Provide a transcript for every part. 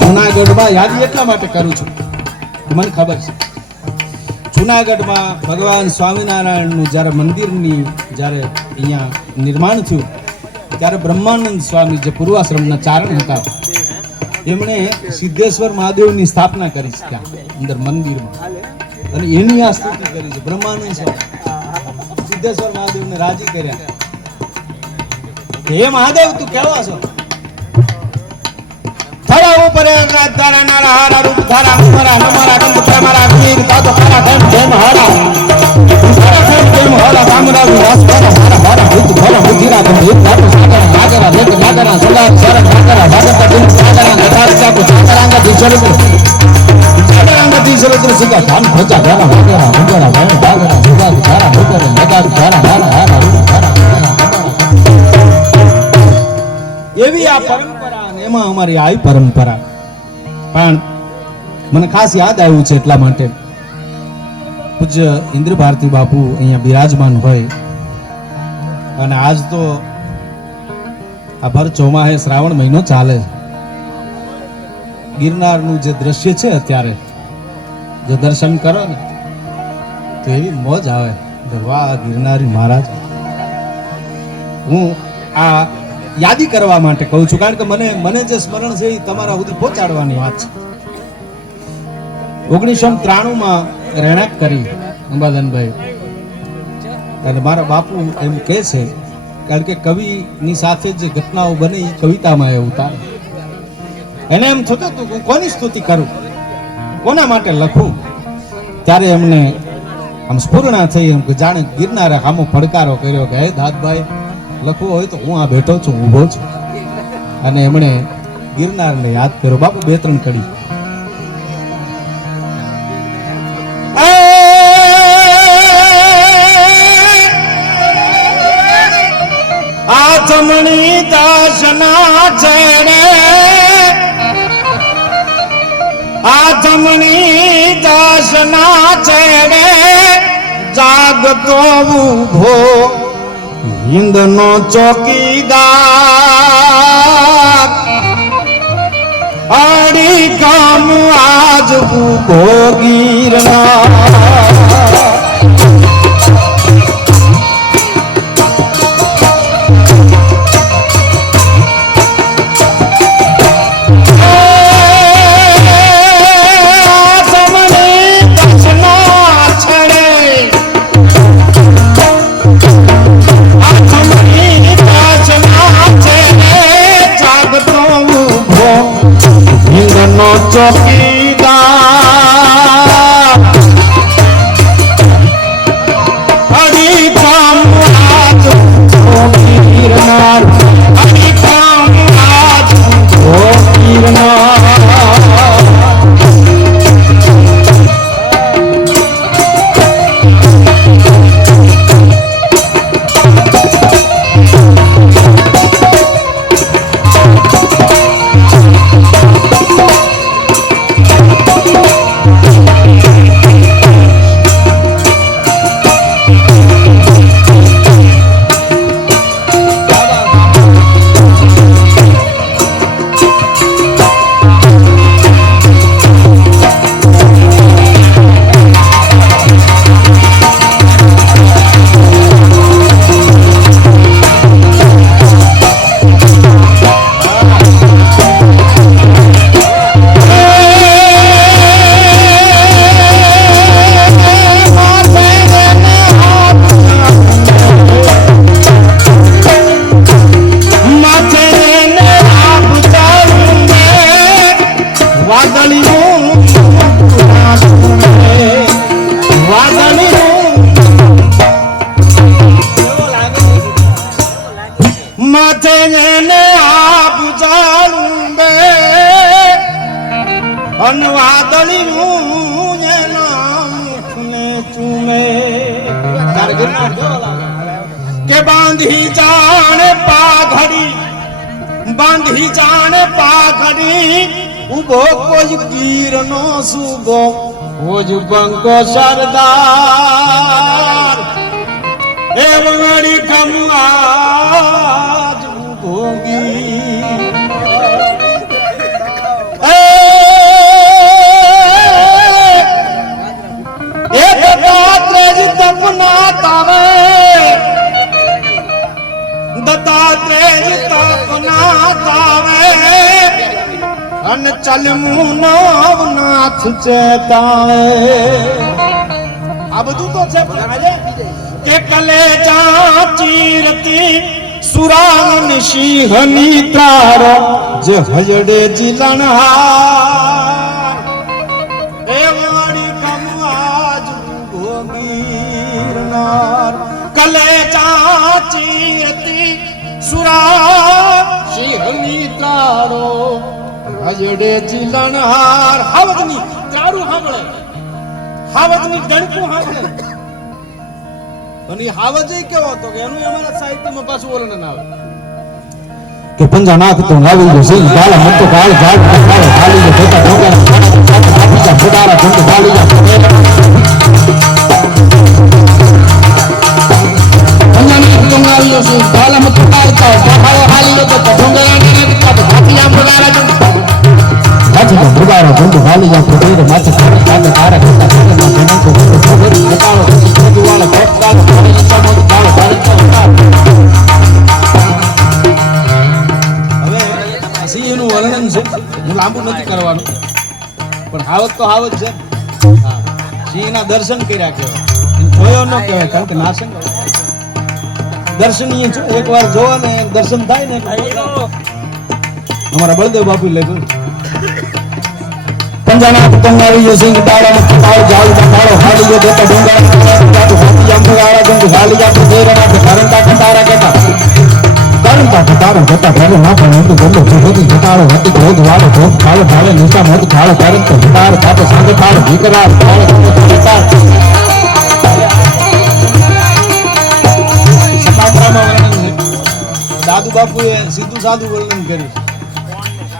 જુનાગઢમાં યાદી એટલા માટે કરું છું. મને ખબર છે. જુનાગઢમાં ભગવાન સ્વામિનારાયણનું જ્યારે મંદિરની જ્યારે અહીંયા નિર્માણ થયું, ત્યારે બ્રહ્માનંદ સ્વામી જે પૂર્વાશ્રમના ચારણ હતા એમણે સિદ્ધેશ્વર મહાદેવની સ્થાપના કરી છે ત્યાં, અંદર મંદિરમાં. અને એની આ સ્તુતિ કરી છે, બ્રહ્માનંદ સ્વામી. સિદ્ધેશ્વર મહાદેવને રાજી કર્યા. હે મહાદેવ, તું કેવા છો? થરા ઉપર રાજ ધારા નારા હારા રૂપ ધારા, અમારા નમારા બંધ બ્રાહ્મણા વીર તો કારા ધન ધન, હારા. સિંગા ધામ ખોચા ગારા વાગરા મંગળા વેણ બાગરા સુગા ધારા ભૂતરે લગા ધારા હારા હારા એવી આ પરંપરા અને એમાં અમારી આવી પરંપરા. પણ મને ખાસ યાદ આવ્યું છે એટલા માટે. પૂજ્ય ઇન્દ્ર ભારતી બાપુ અહીંયા બિરાજમાન હોય. અને આજ તો આ ભર ચોમાહે શ્રાવણ મહિનો ચાલે છે. ગિરનારનું જે દ્રશ્ય છે અત્યારે જો દર્શન કરો ને, તો એવી મોજ આવે વાહ ગિરનારી મહારાજ. હું આ યાદી કરવા માટે કહું છું, કારણ કે મને મને જે સ્મરણ છે એ તમારા સુધી પહોંચાડવાની વાત છે. ઓગણીસો ત્રાણુંમાં રહેણાંક કરી અંબાધનભાઈ અને મારા બાપુ એમ કહે છે, કારણ કે કવિની સાથે જે ઘટનાઓ બની કવિતામાં એ ઉતાર. એને એમ થતું હતું હું કોની સ્તુતિ કરું? કોના માટે લખું? ત્યારે એમને આમ સ્ફૂર્ણા થઈ એમ કે જાણે ગિરનારે આમો પડકારો કર્યો કે, હે દાદભાઈ, લખવું હોય તો હું આ બેઠો છું, ઊભો છું. અને એમણે ગિરનારને યાદ કર્યો, બાપુ, બે ત્રણ કડી. આથમણી દાસના છેડે આથમણી દાસના છેડે જાગતો ઊભો હિંદનો ચોકીદાર. અડી કામ આજ ઊભો ગીરના ચોકીદાર કે બાંધી જાણ પાઘડી, બાંધી જાણ પાઘડી ઊભો કોઈ ગીરનો સુબો ઓજ બંકો સરદાર, એ વળી કમાજ ઊભો ગીર. દત્તાત્રેય તપના તારે દત્તાત્રેય તપના તારે અન ચલમું નવનાથ ચેતાવે. આ બધું તો છે પણ આજે કે કલે ચીરતી સુરાન સિંહની તાર જે હજડે જીલણહાર ભોગીરનાર કલે ચીરતી સુરા સિંહની તારો હજડે જીલણહાર હાવજની તારું સાંભળે હાવજની ડંકું સાંભળે અને એ હાવજ ય કેવો હતો કે એનું અમારા સાહિત્યમાં પાછું વર્ણન આવે. કે પંજા નાખ તો આવી સિંહ ગાળ મત ઝાડ ગાળ ખાલી ગયો જોતા ઢોકળા ધંધ જા માથે ખાલી તારા કરતા કરતા જનન કો ખબર બતાવો બધુવાળો ભટકાળો ઈચ્છા મોત ગાળો ભારત હવે આ સિંહનું વર્ણન છે. હું લાંબુ નથી કરવાનું. પણ હાવત તો હાવત છે. સિંહના દર્શન કર્યા કહેવાય. એને જોયો ન કહેવાય કારણ કે નાશન દર્શનીય એક એકવાર જોવા ને દર્શન થાય ને. અમારા બળદેવ બાપુ લખ્યું પંજાના પતંગ આવી ગયો સિંહ ડાળા પાવ જાવ પાડો હાલી ગયો દેતા ડુંગરા જાતું હાથી જાંબુ આળા જંગ હાલી જાતું દેરના કરંતા કટારા કેતા કરંતા કટારા જતા ભલે ના પણ હિન્દુ ગંદો સુગંધી ઘટાડો હતી ક્રોધ વાળો ભોગ ખાળો ભાળે નિશા મત ખાળો કરંત ઘટાડ સાથે સાંગે ખાળો ભીકરાર ખાળો ઘટાડ સપાત્રામાં વર્ણન છે દાદુ બાપુએ સીધું સાદું વર્ણન કર્યું છે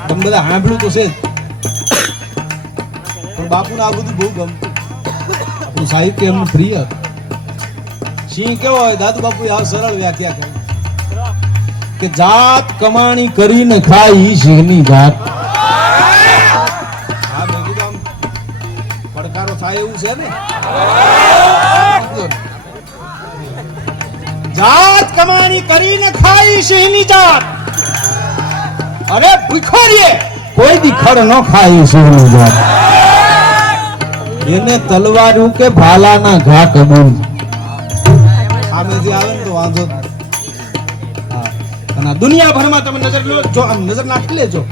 તમે બધા સાંભળ્યું તો છે જ પણ બાપુને આ બધું બહુ ગમતું. સાહિત્ય એમનું પ્રિય. સિંહ કેવો હોય? દાદુ બાપુ આ સરળ વ્યાખ્યા કરી. કે જાત કમાણી કરીને ખાય ઈ સિંહની જાત. પડકારો થાય એવું છે ને? જાત કમાણી કરીને ખાઈ સિંહની જાત. અરે ભૂખો કોઈ દી ખડ ન ખાય સિંહની જાત. એને તલવારું કે ભાલાના ઘા કબૂલ. સામેથી આવે ને તો વાંધો. અને દુનિયાભરમાં તમે નજર લો, જો આમ નજર નાખી લેજો.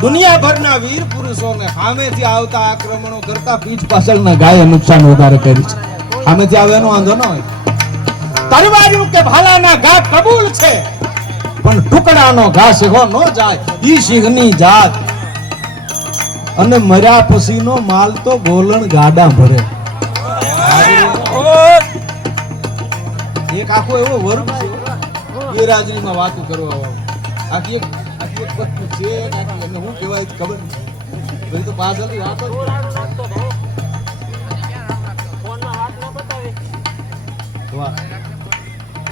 દુનિયાભરના વીર પુરુષોને સામેથી આવતા આક્રમણો કરતા પીઠ પાછળના ગાયે નુકસાન વધારે કરી છે. સામેથી આવે એનો વાંધો ન હોય. તલવારું કે ભાલાના ઘા કબૂલ છે. પણ ટુકડાનો ઘા સેહો ન જાય. ઈ સિંહની જાત. અને મર્યા પછીનો માલ તો ગોલણ ગાડા ભરે. એક આખો એવો વર્ગ છે રાજનીમાં વાતો કરવા આખી એક આખી એક વસ્તુ છે એને શું કહેવાય ખબર પછી તો પાછળ વાતો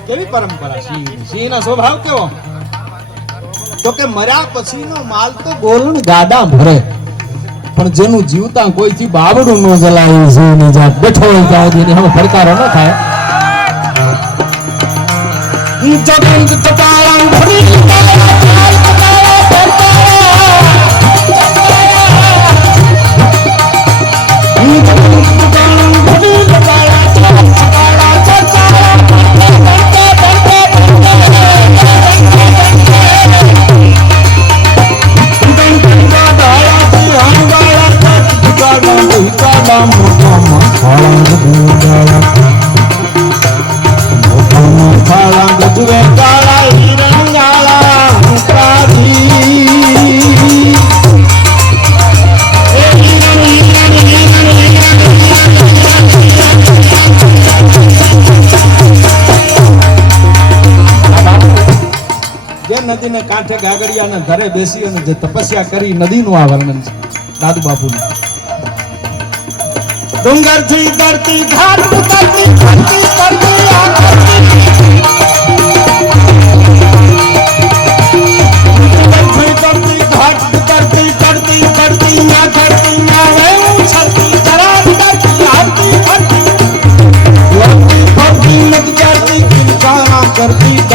કેવી પરંપરા સિંહની સિંહનો સ્વભાવ કેવો? તો કે મર્યા પછીનો માલ તો ગોલણ ગાડા ભરે. પણ જેનું જીવતા કોઈથી બાબડું ન જલાય છે એની જાત બેઠો હોય ત્યાં સુધી એની પડકારો ન થાય. ભરી કાંઠે ગાગડિયાના ઘરે બેસી અને જે તપસ્યા કરી નદીનું આ વર્ણન છે. દાદુ બાપુનું. ડુંગરથી ધરતી, ઘાટ ઉતરતી ધરતી કરતી આ ધરતી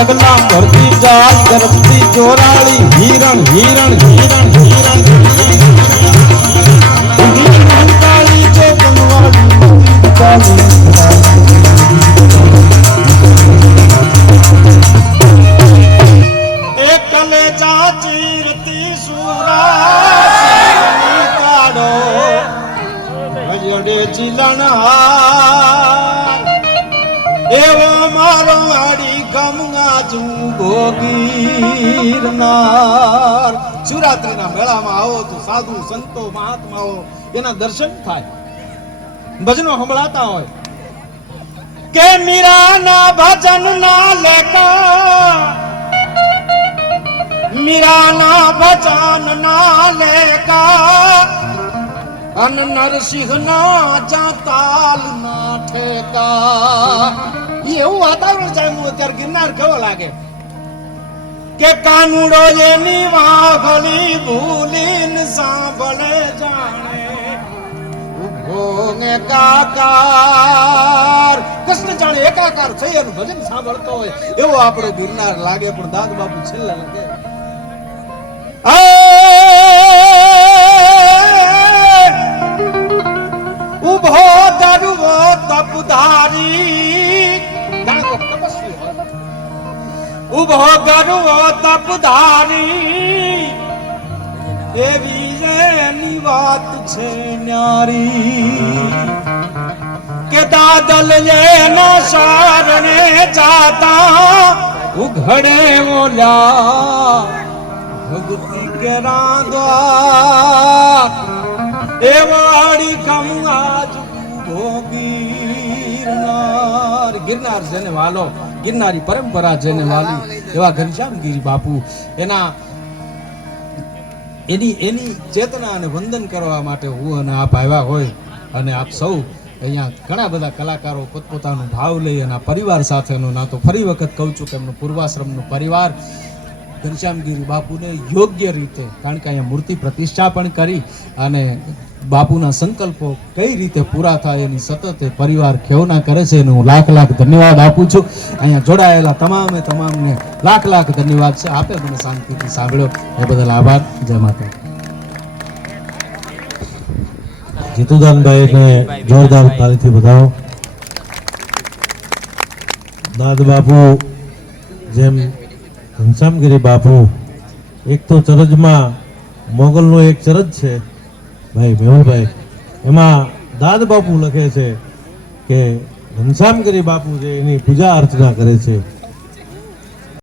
ડગલા ભરતી જાલ કરતી ચોરાળી હિરણ હિરણ હિરણ હિરણ. શિવરાત્રીના મેળામાં આવો તો સાધુ, સંતો, મહાત્માઓ એના દર્શન થાય. ભજનો સંભળાતા હોય. કે મીરાના ભજન ના લેકા મીરાના ભજન ના લેકા અન નરસિંહ ના જાતાલ ના ઠેકા. એવું વાતાવરણ જામ્યું અત્યારે ગિરનાર કેવો લાગે. કે કાનુડો જેની વાઘળી ભૂલીને સાંભળે જાણે. ભોગે કાકાર. કૃષ્ણ જાણે એકાકાર થઈ એનું ભજન સાંભળતો હોય. એવો આપણો ગિરનાર લાગે, પણ દાદ બાપુ છેલ્લે લાગે જાતા ઉઘડે ઓલા ભક્તિ કે રાંધવા એ કમઆજ ગિરનાર ગિરનાર જેને વાલો, ગિરનારી પરંપરા જેને વાલી, એવા ઘનશ્યામગીરી બાપુ, એના એની એની ચેતના અને વંદન કરવા માટે હું અને આપ આવ્યા હોય અને આપ સૌ અહીંયા ઘણા બધા કલાકારો પોતપોતાનો ભાવ લઈ અને પરિવાર સાથેનો નાતો ફરી વખત કહું છું કે એમનો પૂર્વાશ્રમનો પરિવાર ઘનશ્યામગીરી બાપુને યોગ્ય રીતે, કારણ કે અહીંયા મૂર્તિ પ્રતિષ્ઠા પણ કરી અને બાપુના સંકલ્પો કઈ રીતે પૂરા થાય એની સતત એ પરિવાર ખેવના કરે છે એનું લાખ લાખ ધન્યવાદ આપું છું. અહીંયા જોડાયેલા તમામે તમામને લાખ લાખ ધન્યવાદ છે. આપે મને શાંતિથી સાંભળ્યો. એ બદલ આભાર. જય માતા જીતુદાનભાઈને જોરદાર તાલીથી બધાઓ દાદ જેમ ઘનશ્યામગીરી બાપુ, એક તો ચરજમાં મોગલનો એક ચરજ છે. ભાઈ, મેહુલભાઈ, એમાં દાદ બાપુ લખે છે કે ઘનશ્યામગીરી બાપુ જે એની પૂજા અર્ચના કરે છે.